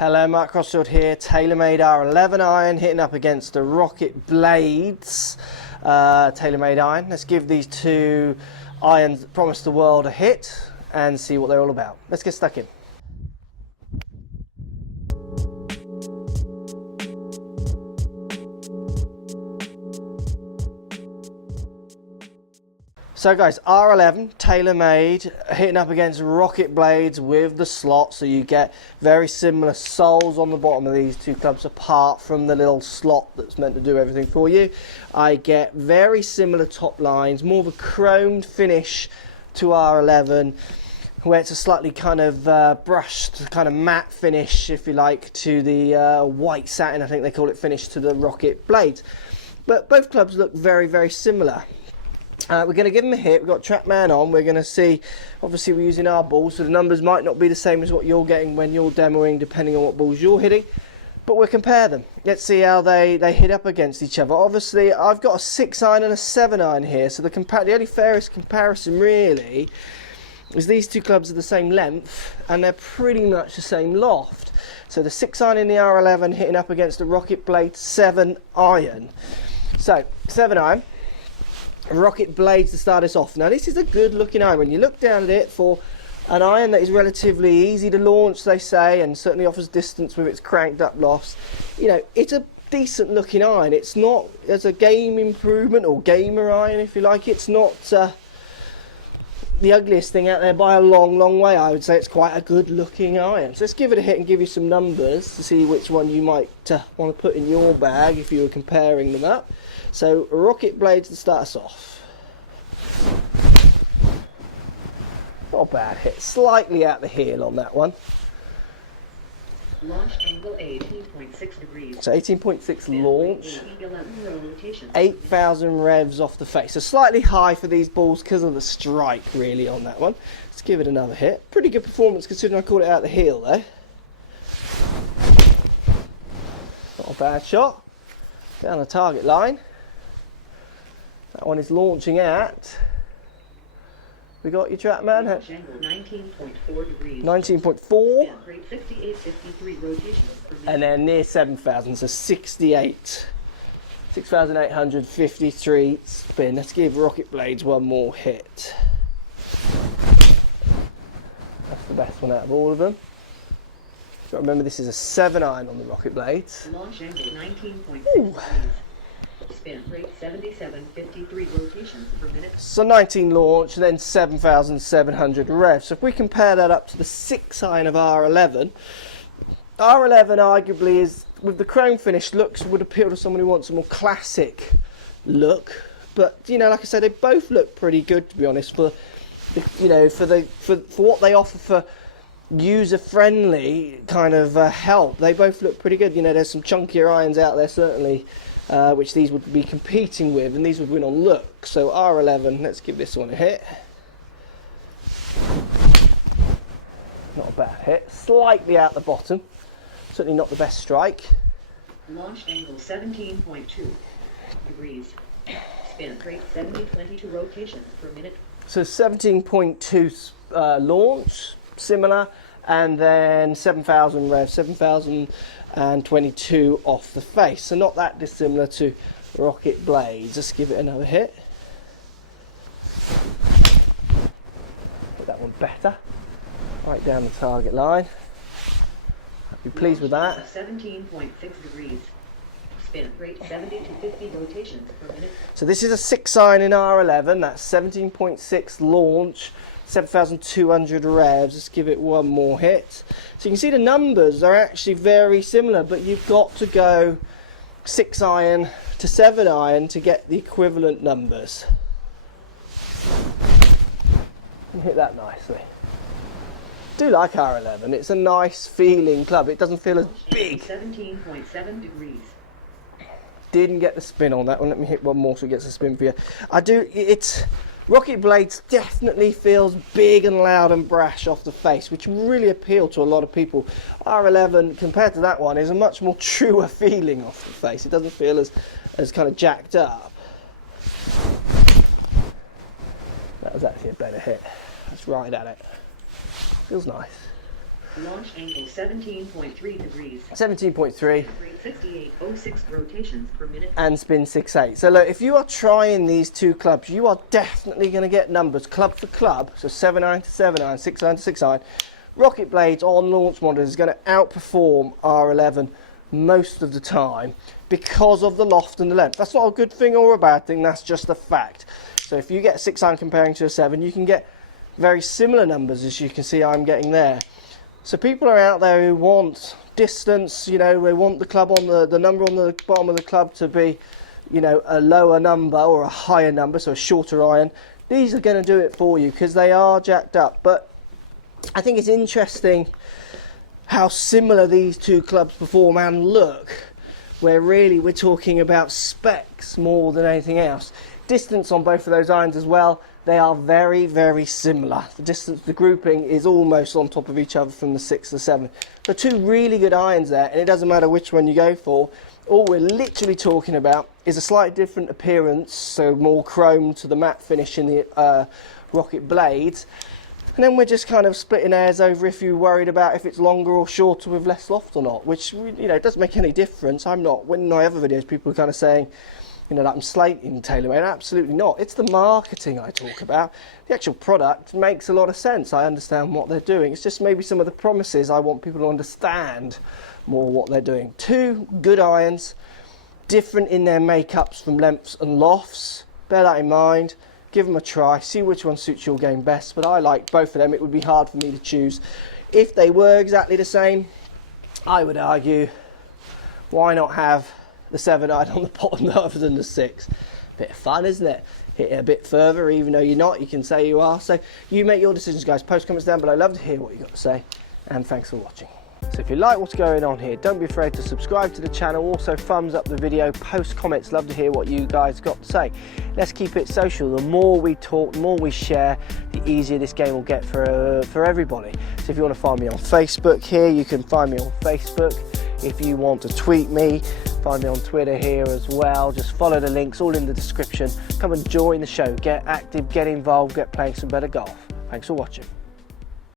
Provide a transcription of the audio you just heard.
Hello, Mark Crossfield here, TaylorMade R11 iron hitting up against the RocketBladeZ TaylorMade iron. Let's give these two irons that promise the world a hit and see what they're all about. Let's get stuck in. So guys, R11 TaylorMade hitting up against RocketBladeZ with the slot, so you get very similar soles on the bottom of these two clubs apart from the little slot that's meant to do everything for you. I get very similar top lines, more of a chromed finish to R11, where it's a slightly kind of brushed, kind of matte finish, if you like, to the white satin, I think they call it, finish to the RocketBladeZ. But both clubs look very, very similar. We're going to give them a hit. We've got TrackMan on. We're going to see, obviously we're using our balls, so the numbers might not be the same as what you're getting when you're demoing, depending on what balls you're hitting, but we'll compare them. Let's see how they hit up against each other. Obviously I've got a 6 iron and a 7 iron here, so the only fairest comparison really is these two clubs are the same length and they're pretty much the same loft. So the 6 iron in the R11 hitting up against the RocketBladeZ 7 iron. So 7 iron, RocketBladeZ to start us off. Now this is a good looking iron. When you look down at it, for an iron that is relatively easy to launch, they say, and certainly offers distance with its cranked up lofts, you know, it's a decent looking iron. It's not, as a game improvement or gamer iron if you like, it's not the ugliest thing out there by a long, long way. I would say it's quite a good looking iron. So let's give it a hit and give you some numbers to see which one you might want to put in your bag if you were comparing them up. So RocketBladeZ to start us off. Not a bad hit, slightly out the heel on that one. Launch angle 18.6 degrees. So 18.6 launch, 8,000 revs off the face. So slightly high for these balls because of the strike really on that one. Let's give it another hit. Pretty good performance considering I caught it out the heel though. Not a bad shot. Down the target line. That one is launching at, we got your TrackMan. 19.4 degrees. 19.4. 68.53 rotations per minute. And then near 7,000, so 68. 6,853 spin. Let's give RocketBladeZ one more hit. That's the best one out of all of them. Got to remember this is a 7 iron on the RocketBladeZ. Launch angle 19.6 degrees. Spin rate 77.53 rotations per minute. So 19 launch, then 7,700 revs. So if we compare that up to the 6 iron of R11, R11 arguably is, with the chrome finish, would appeal to someone who wants a more classic look. But you know, like I said, they both look pretty good to be honest for what they offer for user-friendly kind of help. They both look pretty good. You know, there's some chunkier irons out there certainly, which these would be competing with, and these would win on look. So R11, let's give this one a hit. Not a bad hit, slightly out the bottom, certainly not the best strike. Launch angle 17.2 degrees. Spin rate 70.22 rotations per minute. So 17.2 launch, similar, and then 7,000 revs, 7,022 off the face. So not that dissimilar to RocketBladeZ. Just give it another hit. Get that one better. Right down the target line. I'd be pleased with that. 17.6 degrees. Spin rate 70 to 50 rotations per minute. So this is a 6 iron in R11. That's 17.6 launch. 7,200 revs. Let's give it one more hit. So you can see the numbers are actually very similar, but you've got to go 6 iron to 7 iron to get the equivalent numbers. And hit that nicely. Do like R11. It's a nice feeling club. It doesn't feel as big. 17.7 degrees. Didn't get the spin on that one. Let me hit one more so it gets a spin for you. RocketBladeZ definitely feels big and loud and brash off the face, which really appeal to a lot of people. R11, compared to that one, is a much more truer feeling off the face. It doesn't feel as kind of jacked up. That was actually a better hit. Let's ride at it. Feels nice. Launch angle 17.3 degrees. 17.3. Rate 68.06 rotations per minute. And spin 6.8. So look, if you are trying these two clubs, you are definitely going to get numbers club for club. So 7 iron to 7 iron, 6 iron to 6 iron. RocketBladeZ on launch models is going to outperform R11 most of the time because of the loft and the length. That's not a good thing or a bad thing, that's just a fact. So if you get a 6 iron comparing to a 7, you can get very similar numbers, as you can see I'm getting there. So people are out there who want distance, you know, they want the club on the number on the bottom of the club to be, you know, a lower number or a higher number, so a shorter iron. These are going to do it for you because they are jacked up. But I think it's interesting how similar these two clubs perform and look, where really we're talking about specs more than anything else. Distance on both of those irons as well, they are very, very similar. The distance, the grouping is almost on top of each other from the 6 to the 7. So two really good irons there, and it doesn't matter which one you go for. All we're literally talking about is a slightly different appearance, so more chrome to the matte finish in the RocketBladeZ. And then we're just kind of splitting hairs over if you're worried about if it's longer or shorter with less loft or not, which, you know, it doesn't make any difference. I'm not, when in my other videos, people are kind of saying, you know, that I'm slating TaylorMade. Absolutely not. It's the marketing I talk about. The actual product makes a lot of sense. I understand what they're doing. It's just maybe some of the promises I want people to understand more what they're doing. Two good irons, different in their makeups from lengths and lofts. Bear that in mind. Give them a try, see which one suits your game best, but I like both of them. It would be hard for me to choose. If they were exactly the same, I would argue, why not have the 7 iron on the bottom rather than the 6? Bit of fun, isn't it? Hit it a bit further, even though you're not, you can say you are. So you make your decisions, guys. Post comments down below. Love to hear what you've got to say, and thanks for watching. So if you like what's going on here, don't be afraid to subscribe to the channel. Also thumbs up the video, post comments. Love to hear what you guys got to say. Let's keep it social. The more we talk, the more we share, the easier this game will get for everybody. So if you want to find me on Facebook here, you can find me on Facebook. If you want to tweet me, find me on Twitter here as well. Just follow the links, all in the description. Come and join the show. Get active, get involved, get playing some better golf. Thanks for watching.